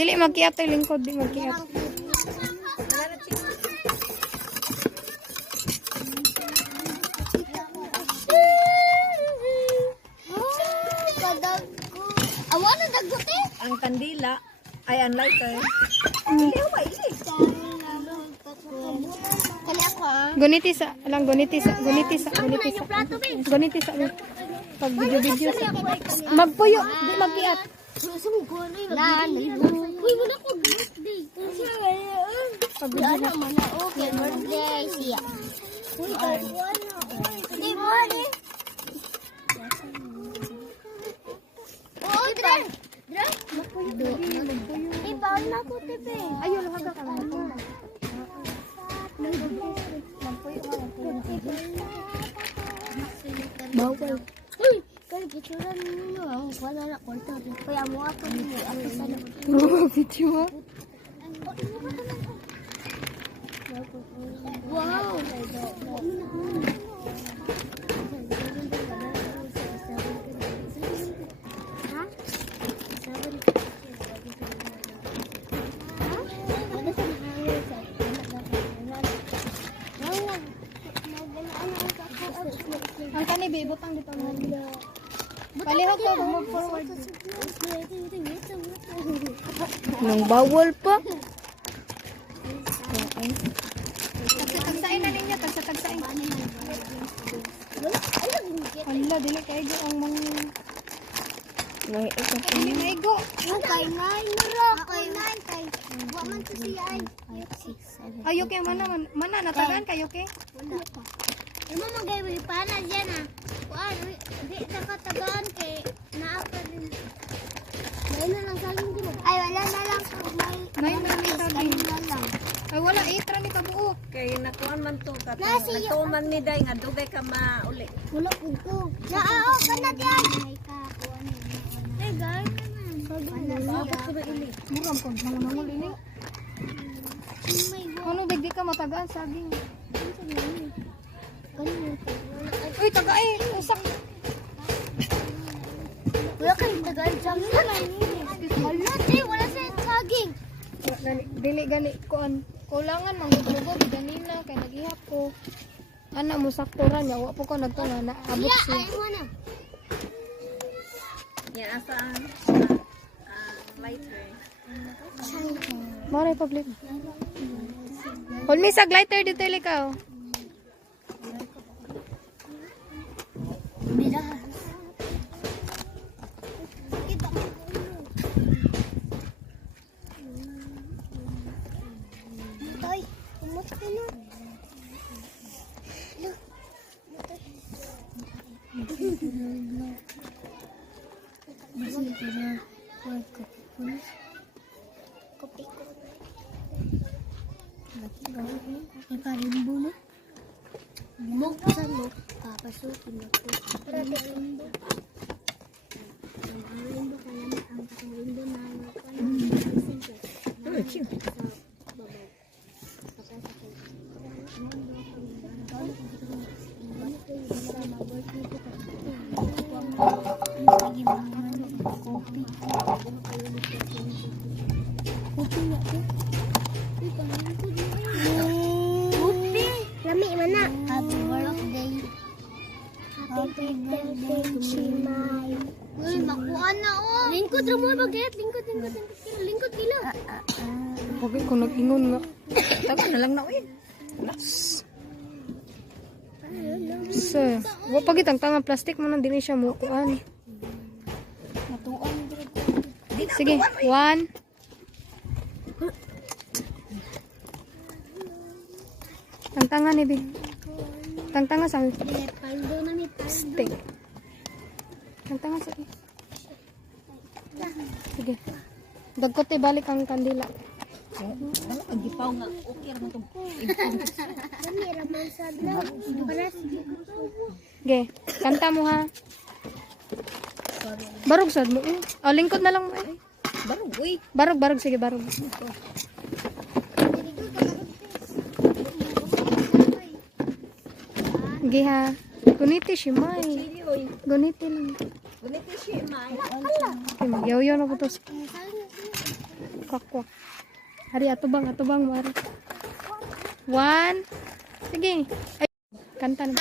Dili magkiat ay lingkod, di magkiat. Awan na dagote. Ang kandila ay ang lighter. Hindi ba ili? Kani ako ah. Guniti sa, alang guniti sa. Guniti sa. Pag video sa. Magpuyo, di magkiat. Uy, wala ko birthday. Pag Ano man na okay birthday siya. Uy, di mo ni. Oh, dre. Ibaw na ko tepe. ayun, haga ka lang. Bawal. Uy, kaya picturean ninyo ang wala na konta. Kaya mo ako ni ako sa Video mo. wow. Ang kani be, butang dito mo. Palihok ko, move forward. Nang bawal pa. Tagsa-tagsain na ninyo, tagsa-tagsain. Hala, dili kaigo ang mga... Dili kaigo. Okay, 9 na okay, 9 kay. Wa man to siya ay 5 6 7. Ayo kay mana natagan kayo kay. Wala pa. Imo magay pana diyan ah. Kuan, di nakatagaan kay naa pa din. May na lang saging di mo. Ay wala na lang. May na lang saging. Na lang. Ay wala itra ni kabuok. Kay nakuan man to ka. Nasi- Natuman mi day nga dugay ka mauli. Wala pud ko. Naa kana diyan. May ka kuan ni. Ay guys, saging na siya. Muram ko nangol ini. Oh my god. Ano digdi ka matagaan saging. Kanino? Uy taga usak. Wala kang tagaan saging. Wala tay, wala sa saging. Dili gali kuan. Kulangan mangguglugo bidanina kay naghihap ko. Ana mo sakturan niya wa po ko nagtunga na abot Ya, siya. ay mo na. Yan asa ang lighter. Maray public. Hold me sa glider dito ilikaw. Mira. Kita mo. Tay, kumot ka na. Look. Kopi ko. Iparimbo na. Buksan mo. Papasukin mo po. Parimbo. Ang parimbo ka naman. Ang parimbo na kopi. Kopi na po. Kopi. Lami mana. Happy birthday. Happy birthday, Chimay. Uy, makuha na oh. Lingkod ra mo bagay. Lingkod. Lingkod kila. Pagay ko nag-ingon nga. Taga na lang na uy. Sir, wa pagit ang tanga plastic mo nang dili siya mo kuan. Matuan dito. Sige, 1. Tangtanga ni Big. Tangtanga sa Paldo na mi paldo. stick. Tangtanga sa sige. Dagkote balik ang kandila. Ang gipaw nga okay ra to. Lami ra man sa vlog. Paras. Okay, kanta mo ha. Barog sad mo. Oh, lingkod na lang mo. Barog uy. Barog, sige barog. Sige ha. Guniti si May. Chili oy. Guniti lang. Gunit si May. Okay, magyaw-yaw na po to. Kwak, kwak. Hari, atubang, mari. 1. Sige. Ay, kanta na.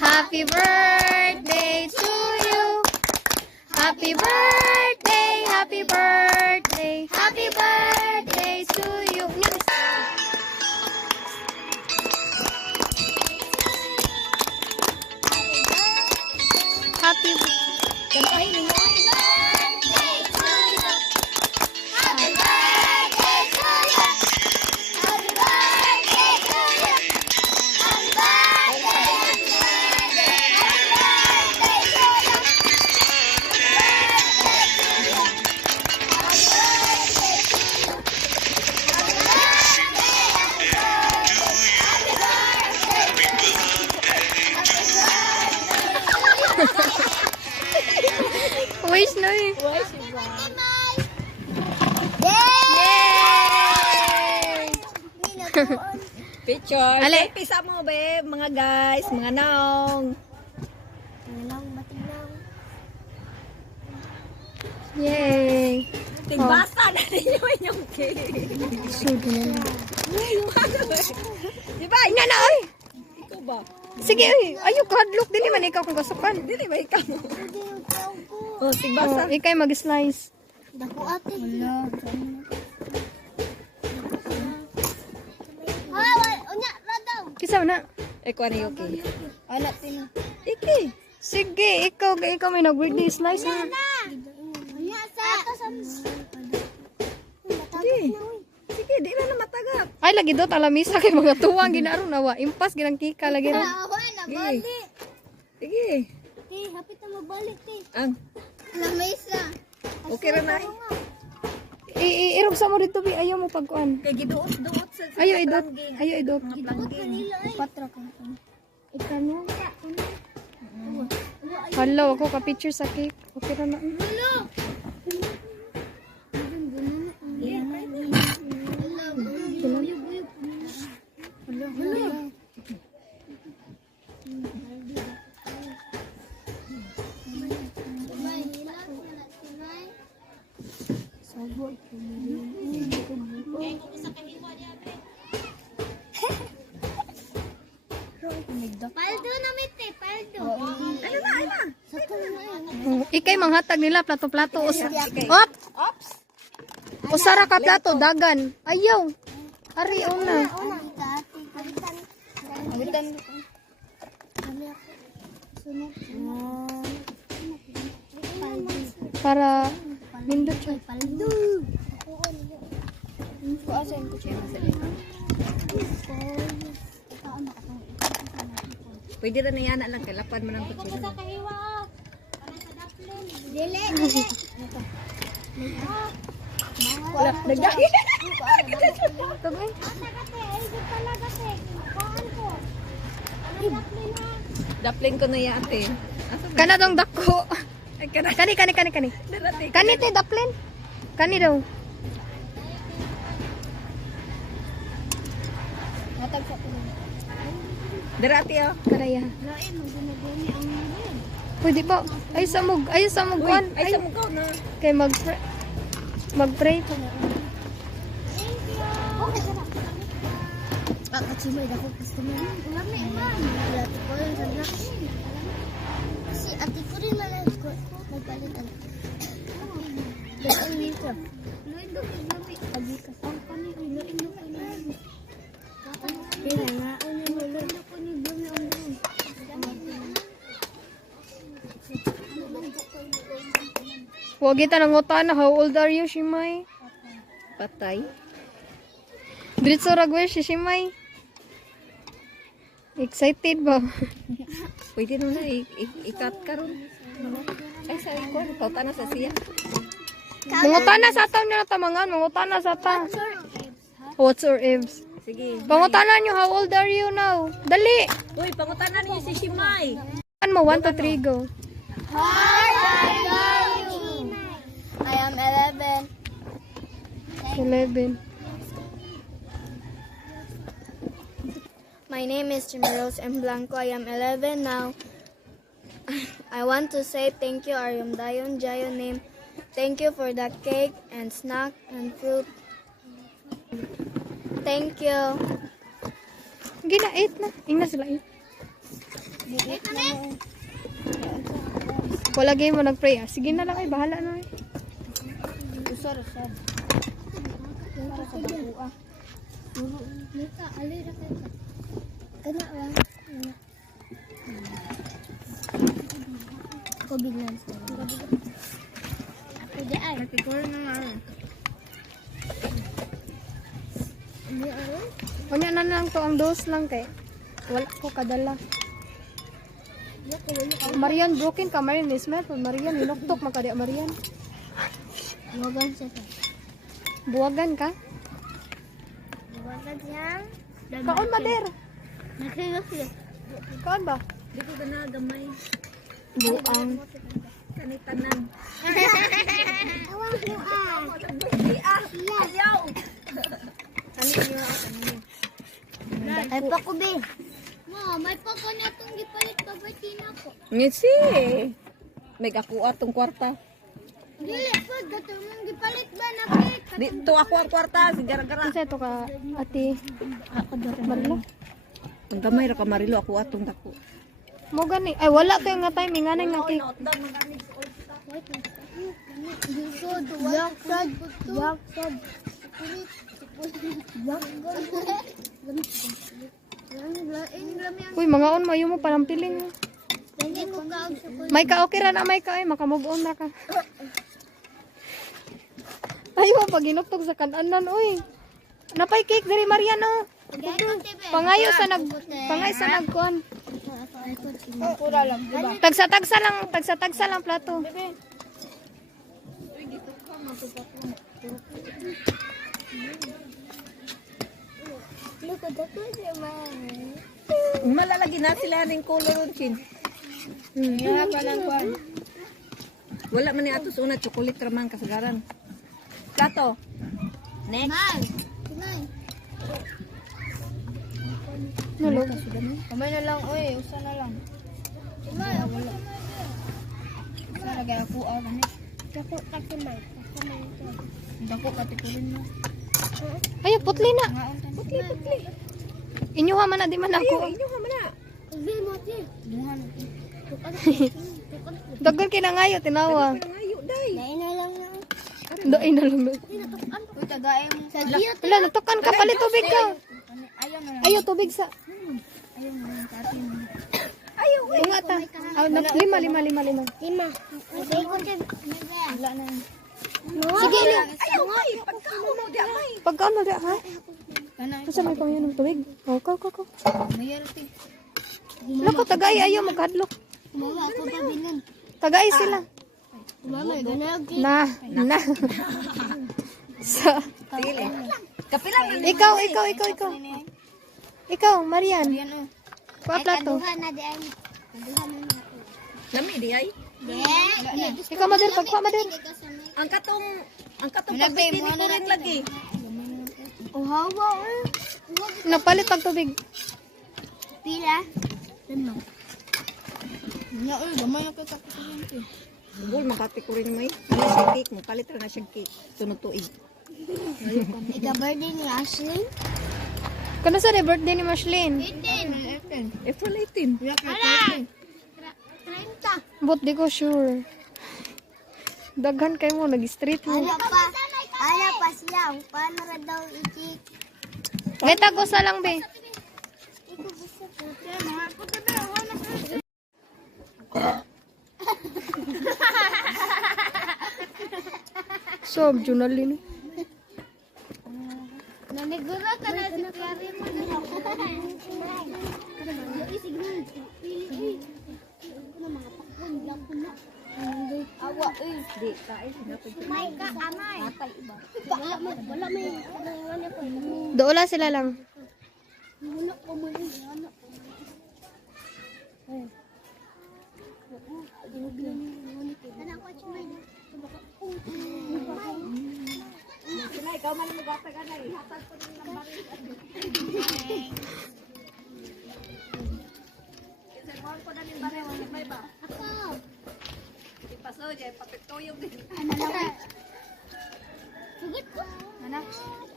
Happy birthday to you. Happy birthday, happy birthday, happy birthday to you. Happy Kantahin ninyo. wish na eh. Yay! Picture. Ale. Selfie sa mo, be. Mga guys, mga naong. Yay! Tigbasa na ninyo yung cake. Sudo na lang. Di ba? Ina na oy! Ikaw ba? Sige oy! Ayaw ka hadlok. Dili man ikaw kung kasukan. Di ba ikaw? Oh, Oh, tigbasa. ikay mag-slice. Dako ate. Ay, unya, radaw. Kisaw na. Ikaw na yung cake. Anak tin. Iki. Sige, ikaw may nag-birthday slice ha. Unya sa. Ato sa. Sige. Sige, di na matagap. Ay, lagi do talamisa kay mga tuwang ginaro nawa. Impas ginang kika lagi ro. Awan na balik. Sige. Ti, hapit na magbalik ti. Ang. Lamesa. Okay ra na. Irog sa mo dito bi ayaw mo pagkuan. Kay giduot-duot sa Ayaw idot. Ayaw idot. Kanila ay. Patra ka. Ikano? Hello, ako ka picture sa cake. Okay ra na. Hello. Paldo na mite, paldo. Ano na? Sakto na yan. Oh, ikay manghatag nila plato-plato. Op! Ops. Usara ka plato dagan. Ayaw. Ari una. Una, dati. Kabitan. Kabitan. Kami ako. Sunod. Para nindot siya. Paldo. Kuasan ko siya. Pwede rin na yan lang. Kailapan mo ng kutsilo. Dili. Wala. Nagdagi. Tugay. Dapling ko na yan, ate. Kana dong dako. Ay, kana. Kani. Darati. Kani te daplin. Kani daw. Matag sa tuloy. Darati, oh. Karaya. Lain, magumagumi ang rin. Pwede ba? Ay samog kuan. Ay, sa mukha na. Kay mag-pray. Kachimay na ko customer. Lami man. Ate ko yung sadra. Si ate ko rin man ko magpalitan. Doon nito. Luin do kay lami. Abi ka sa kani ay luin do kay lami. Dili nga unya mo luin do ko ni dumi ang dumi. Huwag kita nangutan. How old are you, Shimay? Patay. Diretso ragwer si Shimay. Excited ba? Pwede nung na ikat ka ron. Ay, sa ikon. Pauta na sa siya. Mangutana sa ta niya tamangan. Mangutana sa ta. What's or ifs? Sige. Pangutana nyo, how old are you now? Dali! Uy, pangutanan niyo si Shimay. Ano mo? 1 to 3, go. I am 11. 11. My name is Jimerose M. Blanco. I am 11 now. I want to say thank you, Aryam Dayon Jayon name. Thank you for the cake and snack and fruit. Thank you. Gina, 8 na. Ingna sila 8. Wala game mo nag-pray. Sige na lang ay, bahala na ay. Usar. Para sa bakua. Nika, alira ka. Kana ba? Ko biglan sa. Ako di ay. Natikor na nga. Kunya na lang to ang dose lang kay. Wala ko kadala. Marian broken ka Marian Ismail. Marian hinuktok makadi Marian. Buwagan siya. Buwagan ka? Buwagan siya. Kaon mader. Nakilok siya. Kaon ba? Di ko na gamay. Buang. Kanitanan. Awang buang. Ayaw! Ay pa ko be. Ma, may pa ko na itong gipalit pa ba ko? Ngisi. May ako atong kwarta. Dili po, gato mong gipalit ba na pit? Dito ako ang kwarta. Si gara-gara. Kasi ito ka ate. Marlo. Ang gamay ra ka Marilo. Ako atong dako. Mo gani. Ay wala to yung nga timing. Nga nga cake. Jaksad. Uy, mga on mayo mo parang piling. May ka okay ra na may ka ay makamove on na ka. Ay mo pag ginuktog sa kananan oy. Napay cake diri Marian oh. Pangayo sa nagkuan. Tagsa lang plato. Malalagi na sila ning color on chin. Wala man ni atos una chocolate raman kasagaran. Plato. Next. Nalog. Kamay na lang, oy. Usa na lang. Usa na gaya ko, gani. Dako, katimay. Dako, katikurin mo. Ay putli na. Putli. Inyuha man na di man ako. Inyo ha man na. Ubi mo, ti. Duhan. Dagan kinangayo tinawa. Ayo day. Dahil na lang na. Doy na lang. Uy, tagay mo. Sa giyot. Wala natukan ka palit tubig ka. Ayaw na lang. Ayo tubig sa. Ayaw na lang. Katin mo. Bunga ta. Lima. Lima. Ay, ko, ti. Wala na. Sige li. Ayaw nga. Pagkaon mo di amay. Pagkaan mo di ha? Kana. Kasi may pangyan ng tubig. Oh, ko. Mayroon, ti. Lako tagay ayo magkadlok. Mama, ako pa binan. Tagay sila. Mama, ganag. Na. Sa Sige. Kapila man. ikaw. Ikaw, Marian. Yan, oh. Kuha plato. na di ay. Kaduhan na ako. Lami di ay. Ikaw mader pagkuha mader. Ang katong pagpiti ni kuring lagi. Oh, hawa, eh. Napalit pag tubig. Pila? Ano? Nga, eh. Gamay na kita kasi. Bul makati kuring may. Ano siya cake mo? Palit ra na siya cake. Sunod tuig. Ika-birthday ni Ashley? Kano sa birthday ni Mashlene? 18. April 18. Hala! 30. But di ko sure. Daghan kayo mo, nag-street mo. Ano pa siya? Paano na daw iki? Beta ko sa lang, be. So, Junalin. Nanigura ka na si Clary mo na. Awa, eh. Di, kain. May ka, amay. Wala may. Doola sila lang. Wala ko mo yun. Sila, ikaw man ang magatagan na. Ihatag ko rin ng barin. Isermohan ko na ng barin. May ba? Ako. So, jay papituyog din. Ano lang? Sugit ko. Mana?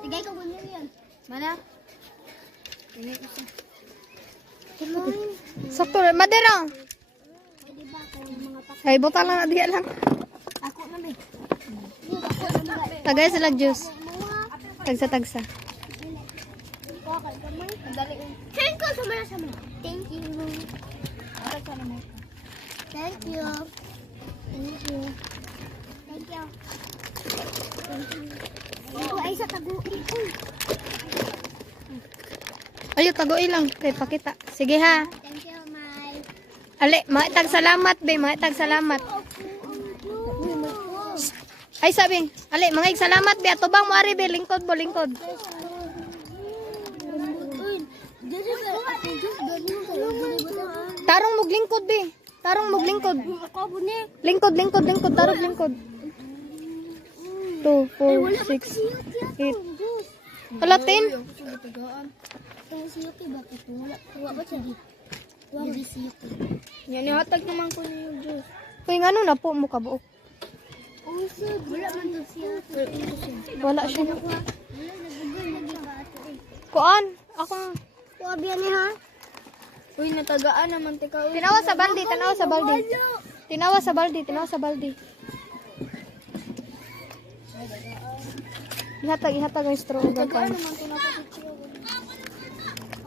Tigay ko ganyan yan. Mana? Tigay ko siya. Sakto rin. Madera. Pwede ba kung mga pak... Ay, buta lang na diya lang. Ako na ba? Ako na ba? Tagay sila juice. Mga... Tagsa-tagsa. Kakal kamay. Andali. Thank you sa mga sama. Thank you. Thank you. Thank you. Thank you. Ako ay sa taguin. Ayo, tagoy lang. Kay pakita. Sige ha. Thank you, Mai. Ali, maitag salamat, be. Maitag salamat. Ay, sabi. Ali, mga salamat, be. Atubang mo, ari, be. Lingkod mo, lingkod. Tarong mo, lingkod, be. Tarong mo, lingkod. Lingkod, lingkod, lingkod. Tarong, lingkod. 2, 4, 6, 8. Wala, 10. Ang siyuki bakit wala? Wala ba siya? Wala di siyuki. Yan, ihatag naman ko niyo yung juice. Uy, nga na po mo kabuok. Oh, sir. Wala man to siya. Wala siya. Wala, nagugol lagi ba ito eh. Kuan, ako. Wabi yan eh ha? Uy, natagaan naman tika. Tinawa sa baldi, tanawa sa baldi. Tinawa sa baldi, tinawa sa baldi. Ihatag ang straw. Natagaan naman tinawa sa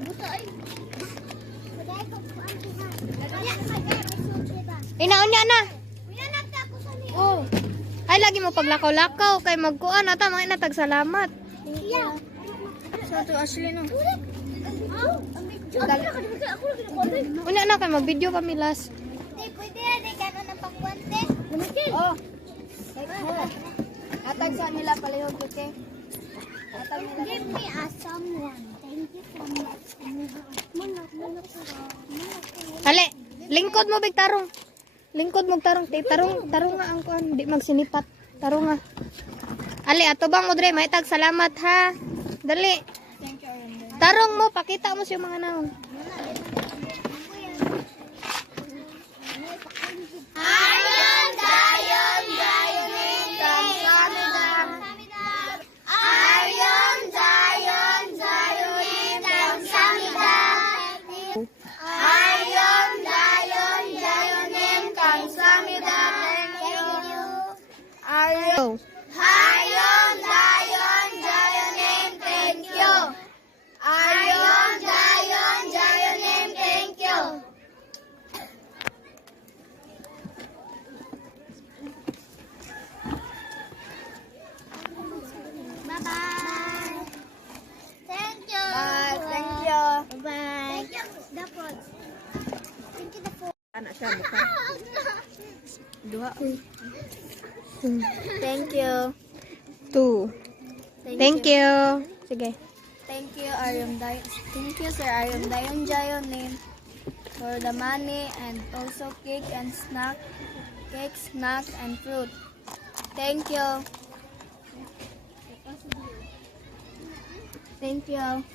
Abuta ay. Maday ko po ang kiha. Wala ka dyan. Kita. Inaon na. Wala nagta ako sa niyo. Oh. Ay, lagi mo paglakaw-lakaw. Kay magkuan. Ata, mga inatag salamat. Yeah. Sa to Ashley, no? Ako lagi na Una na, kay mag-video kami last. Pwede yan eh. Gano'n ang pagkwante. Oh. Atag sa nila palihog, okay? Give me a someone. Thank you so much. Hali, lingkod mo, big tarong. Lingkod mo, tarong. Tarong nga ang kuan. Di magsinipat. Tarong nga. Ali, ato bang mo, Dre? Maitag salamat, ha? Dali. Tarong mo, pakita mo siya mga naon. Ayon, dayon, dayonin, kamsamidang. Ayon, dayon, dayonin, kamsamidang. Ayon, dayon, dayonin, kamsamidang. Thank you. Ayo. Ayon, dayon, dayonin, thank you. Ayon, dayon, dayonin, thank you. Bye-bye. Thank you. Bye, thank you. Bye. Thank you, the food. Thank you, the food. Anak siya, mukha. Duha. Thank you. 2. Thank you. Sige. Thank you, Thank you, Sir Ariam Dayon Jayonin, for the money and also cake, snack, and fruit. Thank you. Thank you.